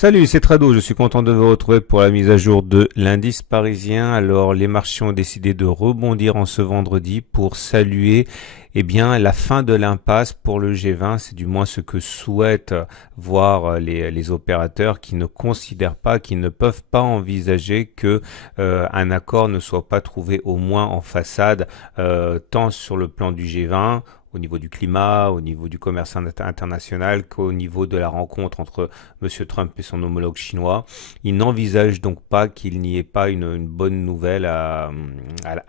Salut, c'est Trado, je suis content de vous retrouver pour la mise à jour de l'indice parisien. Alors, les marchés ont décidé de rebondir en ce vendredi pour saluer la fin de l'impasse pour le G20. C'est du moins ce que souhaitent voir les opérateurs qui ne considèrent pas, qui ne peuvent pas envisager que un accord ne soit pas trouvé au moins en façade, tant sur le plan du G20, au niveau du climat, au niveau du commerce international, qu'au niveau de la rencontre entre M. Trump et son homologue chinois. Il n'envisage donc pas qu'il n'y ait pas une bonne nouvelle à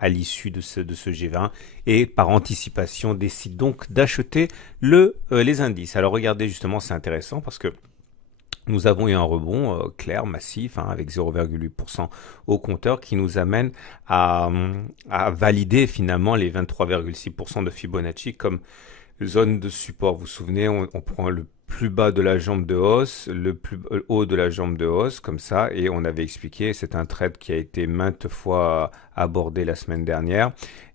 l'issue de ce G20 et par anticipation décide donc d'acheter les indices. Alors regardez justement, c'est intéressant parce que nous avons eu un rebond clair, massif, avec 0,8% au compteur qui nous amène à valider finalement les 23,6% de Fibonacci comme zone de support. Vous vous souvenez, on prend le plus bas de la jambe de hausse, le plus haut de la jambe de hausse, comme ça, et on avait expliqué, c'est un trade qui a été maintes fois abordé la semaine dernière,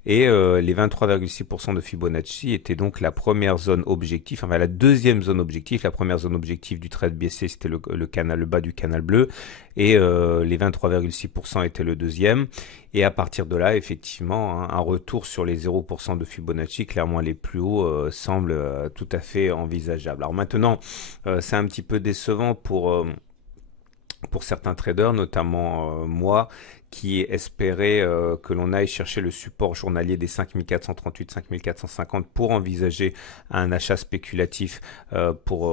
et les 23,6% de Fibonacci étaient donc la première zone objectif, enfin la deuxième zone objectif. La première zone objectif du trade baissier, c'était le bas du canal bleu, et les 23,6% étaient le deuxième. Et à partir de là, effectivement, un retour sur les 0% de Fibonacci, clairement les plus hauts, semble tout à fait envisageable. Alors maintenant, c'est un petit peu décevant pour certains traders, notamment moi, qui espérait que l'on aille chercher le support journalier des 5438, 5450 pour envisager un achat spéculatif pour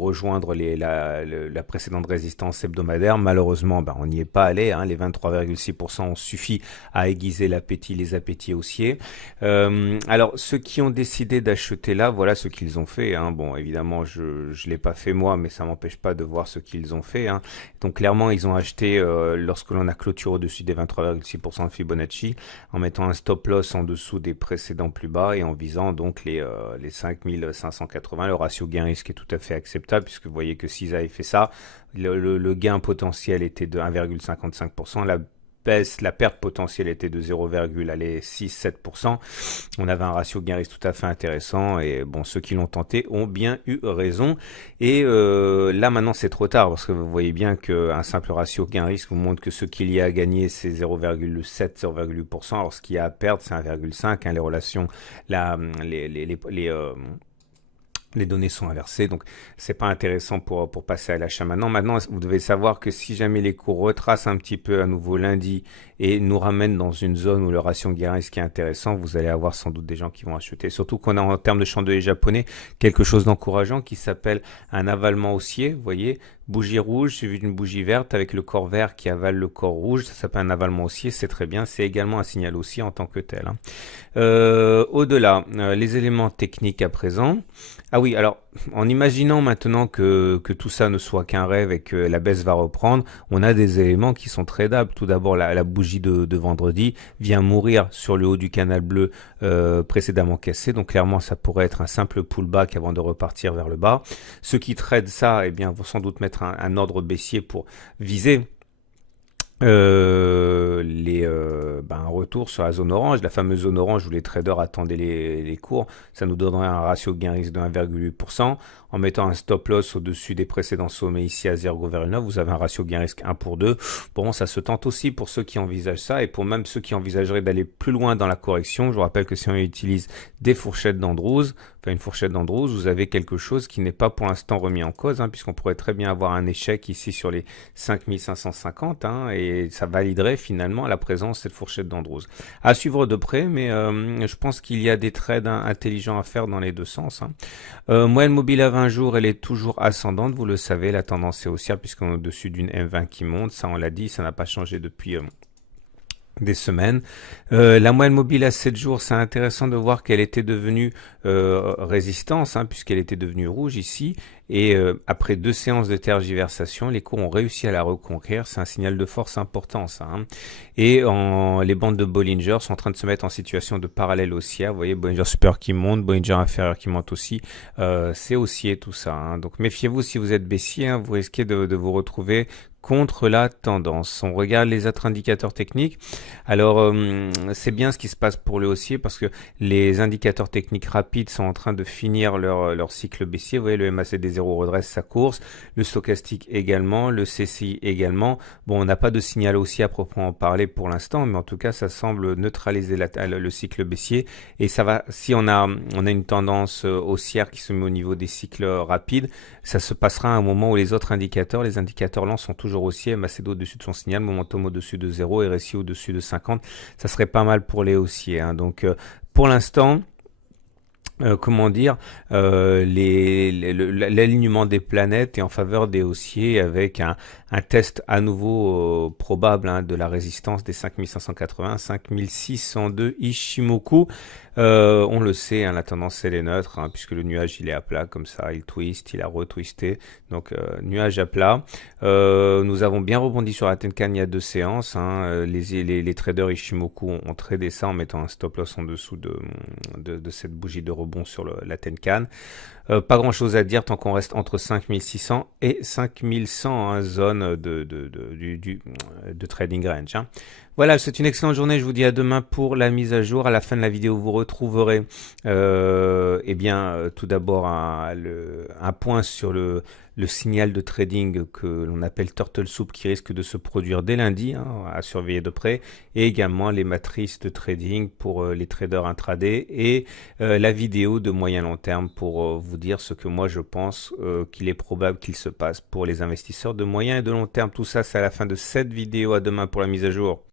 rejoindre la précédente résistance hebdomadaire. Malheureusement, on n'y est pas allé. Les 23,6% ont suffi à aiguiser les appétits haussiers. Alors, ceux qui ont décidé d'acheter là, voilà ce qu'ils ont fait. Bon, évidemment, je ne l'ai pas fait moi, mais ça m'empêche pas de voir ce qu'ils ont fait. Donc, clairement, ils ont acheté lorsque l'on a clôturé au-dessus des 23,6% de Fibonacci, en mettant un stop loss en dessous des précédents plus bas et en visant donc les 5580. Le ratio gain-risque est tout à fait acceptable puisque vous voyez que s'ils avaient fait ça, le gain potentiel était de 1,55%, la perte potentielle était de 0,6-7%. On avait un ratio gain-risque tout à fait intéressant et bon, ceux qui l'ont tenté ont bien eu raison. Et là maintenant c'est trop tard parce que vous voyez bien qu'un simple ratio gain-risque vous montre que ce qu'il y a à gagner c'est 0,7-0,8%. Alors ce qu'il y a à perdre c'est 1,5. Les relations, les données sont inversées, donc c'est pas intéressant pour passer à l'achat maintenant. Maintenant, vous devez savoir que si jamais les cours retracent un petit peu à nouveau lundi et nous ramènent dans une zone où le ratio gain-risque est intéressant, vous allez avoir sans doute des gens qui vont acheter. Surtout qu'on a en termes de chandelier japonais quelque chose d'encourageant qui s'appelle un avalement haussier. Vous voyez, bougie rouge suivie d'une bougie verte avec le corps vert qui avale le corps rouge. Ça s'appelle un avalement haussier, c'est très bien. C'est également un signal haussier en tant que tel. Au-delà, les éléments techniques à présent. Ah oui, alors en imaginant maintenant que tout ça ne soit qu'un rêve et que la baisse va reprendre, on a des éléments qui sont tradables. Tout d'abord, la bougie de vendredi vient mourir sur le haut du canal bleu précédemment cassé. Donc clairement, ça pourrait être un simple pullback avant de repartir vers le bas. Ceux qui tradent ça, vont sans doute mettre un ordre baissier pour viser un retour sur la zone orange, la fameuse zone orange où les traders attendaient les cours. Ça nous donnerait un ratio gain-risque de 1,8%. En mettant un stop loss au-dessus des précédents sommets ici à 0,9, vous avez un ratio gain-risque 1 pour 2. Bon, ça se tente aussi pour ceux qui envisagent ça et pour même ceux qui envisageraient d'aller plus loin dans la correction. Je vous rappelle que si on utilise des fourchettes d'Andrews, une fourchette d'Andrews, vous avez quelque chose qui n'est pas pour l'instant remis en cause, puisqu'on pourrait très bien avoir un échec ici sur les 5550 et ça validerait finalement la présence de cette fourchette d'Andrews. À suivre de près, mais je pense qu'il y a des trades intelligents à faire dans les deux sens. Moyenne mobile à 20 jours, elle est toujours ascendante, vous le savez, la tendance est haussière puisqu'on est au-dessus d'une M20 qui monte, ça on l'a dit, ça n'a pas changé depuis des semaines. La moyenne mobile à 7 jours, c'est intéressant de voir qu'elle était devenue résistance, puisqu'elle était devenue rouge ici, et après 2 séances de tergiversation, les cours ont réussi à la reconquérir. C'est un signal de force important, ça. Et les bandes de Bollinger sont en train de se mettre en situation de parallèle haussière. Vous voyez, Bollinger supérieur qui monte, Bollinger inférieur qui monte aussi. C'est haussier tout ça. Donc méfiez-vous si vous êtes baissier, vous risquez de vous retrouver contre la tendance. On regarde les autres indicateurs techniques. Alors, c'est bien ce qui se passe pour le haussier parce que les indicateurs techniques rapides sont en train de finir leur cycle baissier. Vous voyez, le MACD 0 redresse sa course, le stochastique également, le CCI également. Bon, on n'a pas de signal haussier à proprement parler pour l'instant, mais en tout cas, ça semble neutraliser le cycle baissier. Et ça va, si on a une tendance haussière qui se met au niveau des cycles rapides, ça se passera à un moment où les autres indicateurs, les indicateurs lents sont toujours haussiers, Macedo au-dessus de son signal, momentum au-dessus de 0, RSI au-dessus de 50. Ça serait pas mal pour les haussiers, hein. Donc, pour l'instant, comment dire, l'alignement des planètes est en faveur des haussiers avec un test à nouveau probable, hein, de la résistance des 5580, 5602 Ishimoku. On le sait, hein, la tendance elle est neutre, hein, puisque le nuage il est à plat comme ça, il twist, il a retwisté, donc nuage à plat. Nous avons bien rebondi sur la Tenkan il y a 2 séances, hein. Les traders Ishimoku ont tradé ça en mettant un stop loss en dessous de cette bougie de rebond sur la Tenkan. Pas grand chose à dire tant qu'on reste entre 5600 et 5100, hein, zone de trading range, hein. Voilà, c'est une excellente journée. Je vous dis à demain pour la mise à jour. À la fin de la vidéo, vous retrouverez tout d'abord un point sur le signal de trading que l'on appelle Turtle Soup qui risque de se produire dès lundi, hein, à surveiller de près, et également les matrices de trading pour les traders intraday et la vidéo de moyen long terme pour vous dire ce que moi je pense qu'il est probable qu'il se passe pour les investisseurs de moyen et de long terme. Tout ça, c'est à la fin de cette vidéo. À demain pour la mise à jour.